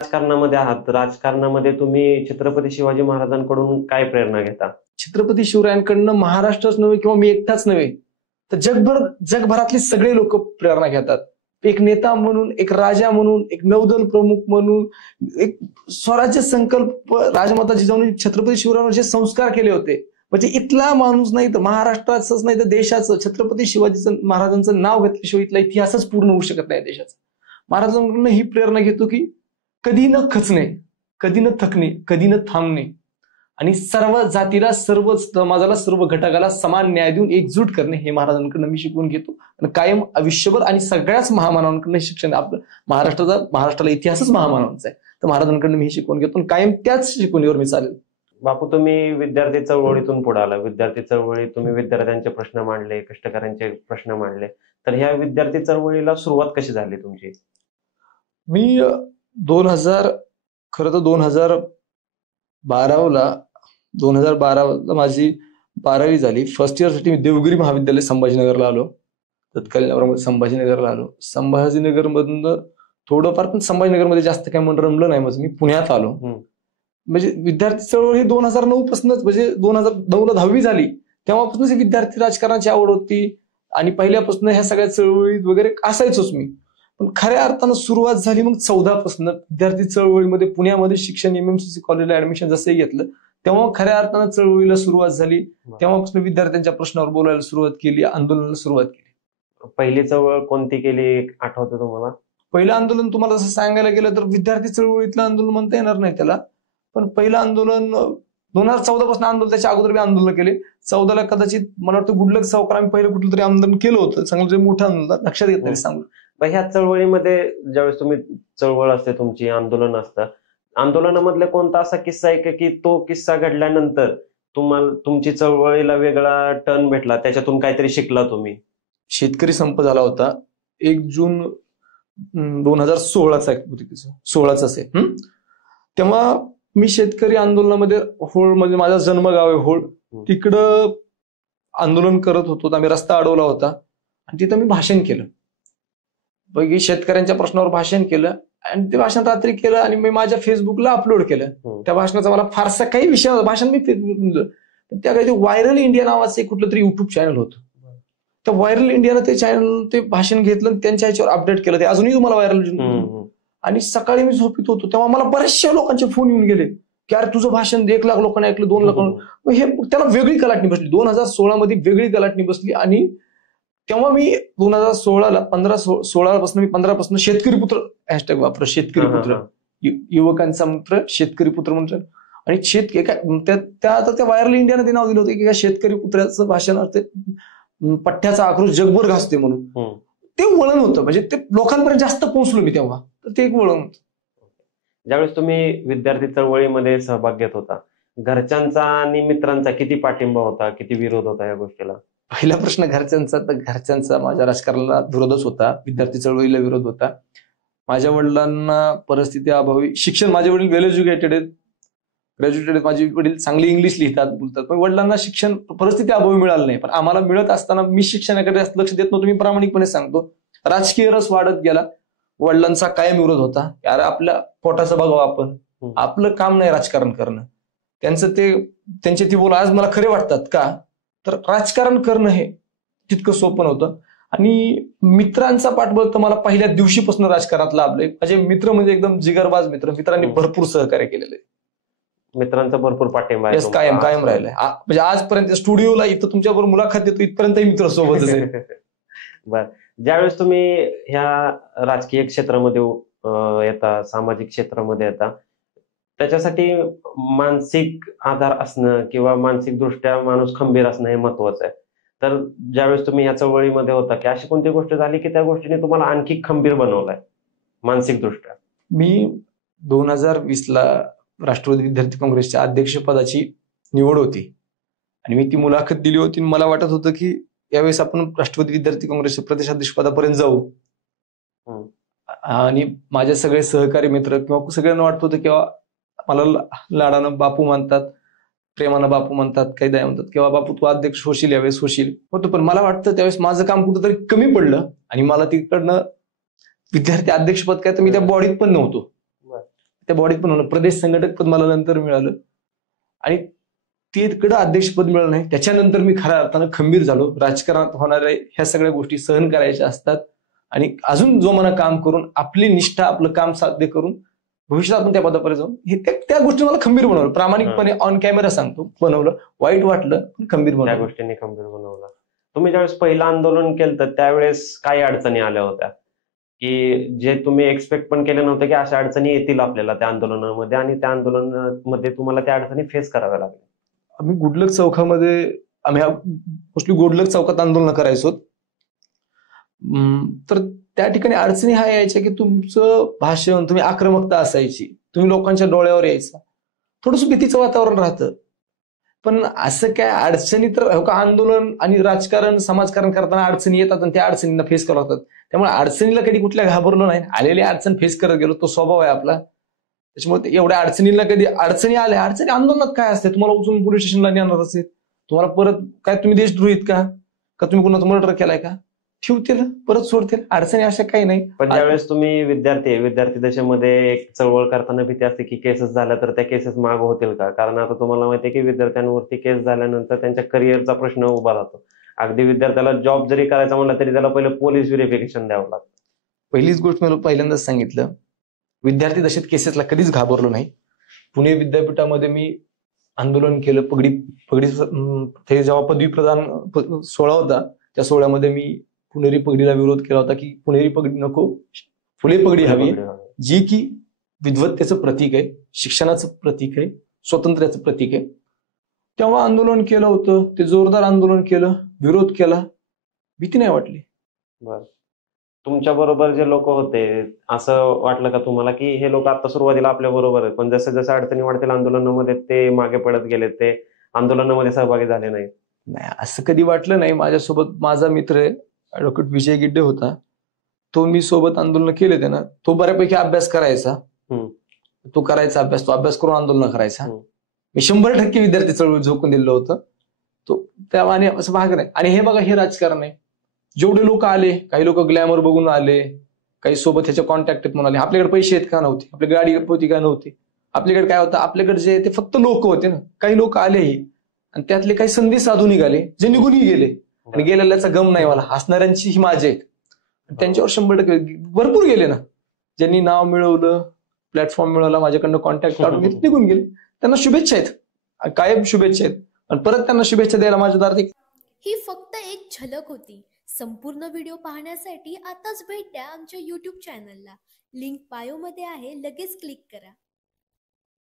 राजकारणामध्ये आहात. राजकारणामध्ये तुम्ही छत्रपती शिवाजी महाराजांकडून काय प्रेरणा घेता? छत्रपती शिवरायांकडनं महाराष्ट्रच नव्हे किंवा मी एकटाच नव्हे तर जगभरातले सगळे लोक प्रेरणा घेतात. एक नेता म्हणून, एक राजा म्हणून, एक नौदल प्रमुख म्हणून, एक स्वराज्य संकल्प राजमाता जिजाऊंनी छत्रपती शिवरायांवर जे संस्कार केले होते, म्हणजे इथला माणूस नाही तर महाराष्ट्राचंच नाही तर देशाचं छत्रपती शिवाजी महाराजांचं नाव घेतल्याशिवाय इथला इतिहासच पूर्ण होऊ शकत नाही देशाचा. महाराजांकडून ही प्रेरणा घेतो की कधी न खचणे, कधी न थकणे, कधी न थांबणे आणि सर्व जातीला, सर्व समाजाला, सर्व घटकाला समान न्याय देऊन एकजूट करणे हे महाराजांकडून मी शिकवून घेतो. आणि कायम आयुष्यभर आणि सगळ्याच महामानवांकडून शिक्षण, आपलं महाराष्ट्राला इतिहासच महामानवांचा आहे, तर महाराजांकडून मी शिकवून घेतो आणि कायम त्याच शिकवणीवर मी चालेल. बापू, तुम्ही विद्यार्थी चळवळीतून पुढे आला. विद्यार्थी चळवळीत तुम्ही विद्यार्थ्यांचे प्रश्न मांडले, कष्टकऱ्यांचे प्रश्न मांडले. तर ह्या विद्यार्थी चळवळीला सुरुवात कशी झाली तुमची? मी 2012ला माझी 12वी झाली. फर्स्ट इयर साठी मी देवगिरी महाविद्यालय संभाजीनगरला आलो. तत्कालीन संभाजीनगरला आलो. संभाजीनगर मधनं थोडंफार, पण संभाजीनगरमध्ये जास्त काही मन रमलं नाही. मग मी पुण्यात आलो. म्हणजे विद्यार्थी चळवळ ही 2009 पासूनच, म्हणजे 2009ला 10वी झाली तेव्हापासूनच विद्यार्थी राजकारणाची आवड होती आणि पहिल्यापासून ह्या सगळ्या चळवळीत वगैरे असायचोच मी. पण खऱ्या अर्थानं सुरुवात झाली मग 14 पासून विद्यार्थी चळवळीमध्ये. पुण्यामध्ये शिक्षण MMCC कॉलेजला ऍडमिशन जसंही घेतलं तेव्हा खऱ्या अर्थानं चळवळीला सुरुवात झाली. तेव्हापासून विद्यार्थ्यांच्या प्रश्नावर बोलायला सुरुवात केली, आंदोलनाला सुरुवात केली. पहिली चळवळ कोणती केली आठवतं तुम्हाला? पहिलं आंदोलन तुम्हाला जसं सांगायला गेलं तर विद्यार्थी चळवळीतलं आंदोलन म्हणता येणार नाही त्याला, पण पहिलं आंदोलन 2014 पासून आंदोलन, त्याच्या अगोदर मी आंदोलन केले. 14ला कदाचित मला वाटतं गुडलक सावकार आम्ही पहिलं कुठलं तरी आंदोलन केलं होतं, चांगलं मोठं आंदोलन, लक्षात येत नाही सांगू. ह्या चळवळीमध्ये ज्यावेळेस तुम्ही चळवळ असते तुमची, आंदोलन असतं, आंदोलनामधला कोणता असा किस्सा आहे की तो किस्सा घडल्यानंतर तुम्हाला तुमची चळवळीला वेगळा टर्न भेटला, त्याच्यातून काहीतरी शिकला तुम्ही? शेतकरी संप झाला होता 1 जून 2016चा, 16चा असेल. तेव्हा मी शेतकरी आंदोलनामध्ये होळ, म्हणजे माझा जन्मगाव आहे होळ, तिकडं आंदोलन करत होतो. आम्ही रस्ता अडवला होता आणि तिथं मी भाषण केलं. पैकी शेतकऱ्यांच्या प्रश्नावर भाषण केलं आणि ते भाषण रात्री केलं आणि मी माझ्या फेसबुकला अपलोड केलं. त्या भाषणाचा मला फारसा काही विषय, भाषण मी फेसबुक, त्या काही व्हायरल इंडिया नावाचं एक कुठलं तरी युट्यूब चॅनल होतं. त्या व्हायरल इंडियानं ते चॅनल, ते भाषण घेतलं, त्यांच्या ह्याच्यावर अपडेट केलं. ते अजूनही तुम्हाला व्हायरल. आणि सकाळी मी झोपीत होतो तेव्हा मला बऱ्याचशा लोकांचे फोन येऊन गेले की अरे तुझं भाषण 1 लाख लोकांनी ऐकलं, 2 लाख. हे त्याला वेगळी कलाटणी बसली. 2016 मध्ये वेगळी कलाटणी बसली. आणि तेव्हा मी 2016ला 16 पासून मी 15 पासून शेतकरी पुत्र हॅशटॅग वापर, शेतकरी पुत्र, युवकांचा मित्र, शेतकरी पुत्र म्हणतात. आणि त्या व्हायरल इंडियाने ते नाव दिलं होतं की शेतकरी पुत्राचं भाषण पठ्ठ्याचा आक्रोश जगभर गाजते म्हणून. ते वळण होतं, म्हणजे ते लोकांपर्यंत जास्त पोहोचलो मी तेव्हा, तर ते एक वळण होतं. ज्यावेळेस तुम्ही विद्यार्थी चळवळीमध्ये सहभाग घेत होता, घरच्यांचा आणि मित्रांचा किती पाठिंबा होता, किती विरोध होता या गोष्टीला? पहिला प्रश्न घरच्यांचा, तर घरच्यांचा माझ्या राजकारणाला विरोधच होता, विद्यार्थी चळवळीला विरोध होता. माझ्या वडिलांना परिस्थिती अभावी, शिक्षण, माझे वडील वेल एज्युकेटेड आहेत, ग्रॅज्युएटेड आहेत, माझे वडील चांगली इंग्लिश लिहितात, बोलतात, पण वडिलांना शिक्षण परिस्थिती अभावी मिळालं नाही. पण आम्हाला मिळत असताना मी शिक्षणाकडे लक्ष देत नव्हतो. मी प्रामाणिकपणे सांगतो, राजकीय रस वाढत गेला. वडिलांचा कायम विरोध होता, यार आपल्या पोटाचं बघावं आपण, आपलं काम नाही राजकारण करणं. त्यांचे ती बोल आज मला खरे वाटतात का, तर राजकारण करणं हे तितकं सोपं नव्हतं. आणि मित्रांचा पाठबळ तर मला पहिल्या दिवशीपासून राजकारणात लाभलंय. माझे मित्र म्हणजे एकदम जिगरबाज मित्र, मित्रांनी भरपूर सहकार्य केलेलं आहे. मित्रांचा भरपूर पाठिंबा आहे, कायम राहिलाय. म्हणजे आजपर्यंत स्टुडिओला इथं तुमच्याबरोबर मुलाखत देतो इथपर्यंतही मित्र सोबतच आहे. बर, ज्यावेळेस तुम्ही ह्या राजकीय क्षेत्रामध्ये येता, सामाजिक क्षेत्रामध्ये येता, त्याच्यासाठी मानसिक आधार असणं किंवा मानसिक दृष्ट्या माणूस खंबीर असणं हे महत्वाचं आहे. तर ज्यावेळेस तुम्ही या चळवळीमध्ये होता की अशी कोणती गोष्ट झाली की त्या गोष्टीने तुम्हाला आणखी खंबीर बनवलाय मानसिक दृष्ट्या? मी 2020ला राष्ट्रवादी विद्यार्थी काँग्रेसच्या अध्यक्षपदाची निवड होती आणि मी ती मुलाखत दिली होती. मला वाटत होतं की यावेळेस आपण राष्ट्रवादी विद्यार्थी काँग्रेसच्या प्रदेशाध्यक्षपदापर्यंत जाऊ. आणि माझे सगळे सहकारी मित्र किंवा सगळ्यांना वाटत होतं किंवा मला लाडानं बापू म्हणतात, प्रेमानं बापू म्हणतात, काही दया म्हणतात, किंवा बापू तू अध्यक्ष होशील, यावेळेस होशील होतं. पण मला वाटतं त्यावेळेस माझं काम कुठंतरी कमी पडलं आणि मला तिकडनं विद्यार्थी अध्यक्षपद काय तर मी त्या बॉडीत पण नव्हतो. त्या बॉडीत पण होणं, प्रदेश संघटक पद मला नंतर मिळालं आणि तिकडं अध्यक्षपद मिळालं नाही. त्याच्यानंतर मी खऱ्या अर्थानं खंबीर झालो. राजकारणात होणाऱ्या ह्या सगळ्या गोष्टी सहन करायच्या असतात आणि अजून जोमानं काम करून आपली निष्ठा, आपलं काम साध्य करून भविष्यात आपण त्या पदापर्यंत जाऊन हे त्या गोष्टी मला खंबीर बनवलं. प्रामाणिकपणे ऑन कॅमेरा सांगतो, बनवलं. वाईट वाटलं पण खंबीर त्या बनवलं. गोष्टींनी खंबीर बनवलं. तुम्ही ज्यावेळेस पहिलं आंदोलन केलं तर त्यावेळेस काही अडचणी आल्या होत्या की जे तुम्ही एक्सपेक्ट पण केलं नव्हतं की अशा अडचणी येतील आपल्याला त्या आंदोलनामध्ये, आणि त्या आंदोलनामध्ये तुम्हाला त्या अडचणी फेस कराव्या लागल्या? आम्ही गुडलक चौकामध्ये, आम्ही मोस्टली गुडलक चौकात आंदोलन करायचो. तर त्या ठिकाणी अडचणी ह्या यायच्या की तुमचं भाषण, तुम्ही आक्रमकता असायची, तुम्ही लोकांच्या डोळ्यावर यायचा, थोडंसं भीतीचं वातावरण राहतं. पण असं काय अडचणी तर आंदोलन आणि राजकारण, समाजकारण करताना अडचणी येतात आणि त्या अडचणींना फेस करावं लागतात. त्यामुळे अडचणीला कधी कुठल्या घाबरलो नाही. आलेली अडचण फेस करत गेलो, तो स्वभाव आहे आपला. त्याच्यामुळे एवढ्या अडचणींना कधी अडचणी आल्या, अडचणी आंदोलनात काय असते, तुम्हाला उचलून पोलीस स्टेशनला नेणार असेल, तुम्हाला परत काय तुम्ही देशद्रोहीत का तुम्ही कुणाचा मर्डर केलाय का, ठेवतील परत सोडतील. अडचणी अशा काही नाही. पण ज्यावेळेस तुम्ही विद्यार्थी दशेमध्ये एक चळवळ करताना भीती असते की केसेस झाल्या तर त्या केसेस मागे होतील का? कारण आता तुम्हाला माहितीये की विद्यार्थ्यांवरती केस झाल्यानंतर त्यांच्या करिअरचा प्रश्न उभा राहतो. अगदी विद्यार्थ्याला जॉब जरी करायचा म्हणला तरी त्याला पहिलं पोलीस व्हेरिफिकेशन द्यावं लागतं. पहिलीच गोष्ट मला पहिल्यांदाच सांगितलं, विद्यार्थी दशेत केसेसला कधीच घाबरलो नाही. पुणे विद्यापीठामध्ये मी आंदोलन केलं. ते जेव्हा पदवी प्रदान सोहळा होता, त्या सोहळ्यामध्ये मी पुणेरी पगडीला विरोध केला होता की पुणेरी पगडी नको, फुले पगडी हवी, जी की विद्वत्तेचं प्रतीक आहे, शिक्षणाचं प्रतीक आहे, स्वातंत्र्याचं प्रतीक आहे. तेव्हा आंदोलन केलं होतं. ते जोरदार आंदोलन केलं, विरोध केला, भीती नाही वाटली. बरं. तुमच्या बरोबर जे लोक होते, असं वाटलं का तुम्हाला की हे लोक आता सुरुवातीला आपल्या बरोबर आहेत पण जसं जसं अडचणी वाढतील आंदोलनामध्ये ते मागे पडत गेले, ते आंदोलनामध्ये सहभागी झाले नाही? नाही, असं कधी वाटलं नाही. माझ्यासोबत माझा मित्र आहे ऍडव्होकेट विजय गिड्डे होता. तो मी सोबत आंदोलन केले त्यानं. तो बऱ्यापैकी अभ्यास करायचा. तो करायचा अभ्यास, तो अभ्यास करून आंदोलन करायचा. मी 100% विद्यार्थी चळवळ झोकून दिलं होतं. तो तेव्हा असं भाग नाही. आणि हे बघा, हे राजकारण आहे. जेवढे लोक आले, काही लोक ग्लॅमर बघून आले, काही सोबत ह्याच्या कॉन्टॅक्ट म्हणून आले. आपल्याकडे पैसे आहेत का नव्हते, आपली गाडी होती का नव्हती, आपल्याकडे काय होतं, आपल्याकडे जे ते फक्त लोक होते ना. काही लोक आलेही आणि त्यातले काही संधी साधून निघाले, जे निघूनही गेले आणि गेलेल्याचा गम नाही मला. हसणाऱ्यांची ही माझे आहेत, त्यांच्यावर 100% भरपूर गेले ना. ज्यांनी नाव मिळवलं, प्लॅटफॉर्म मिळवला, माझ्याकडनं कॉन्टॅक्ट काढून निघून गेले. त्यांना शुभेच्छा आहेत, कायम शुभेच्छा आहेत. आणि परत त्यांना शुभेच्छा द्यायला माझ्या दारात ही फक्त एक झलक होती. संपूर्ण व्हिडिओ पाहण्यासाठी आताच भेट द्या आमच्या YouTube चॅनलला. लिंक बायोमध्ये आहे, लगेच क्लिक करा.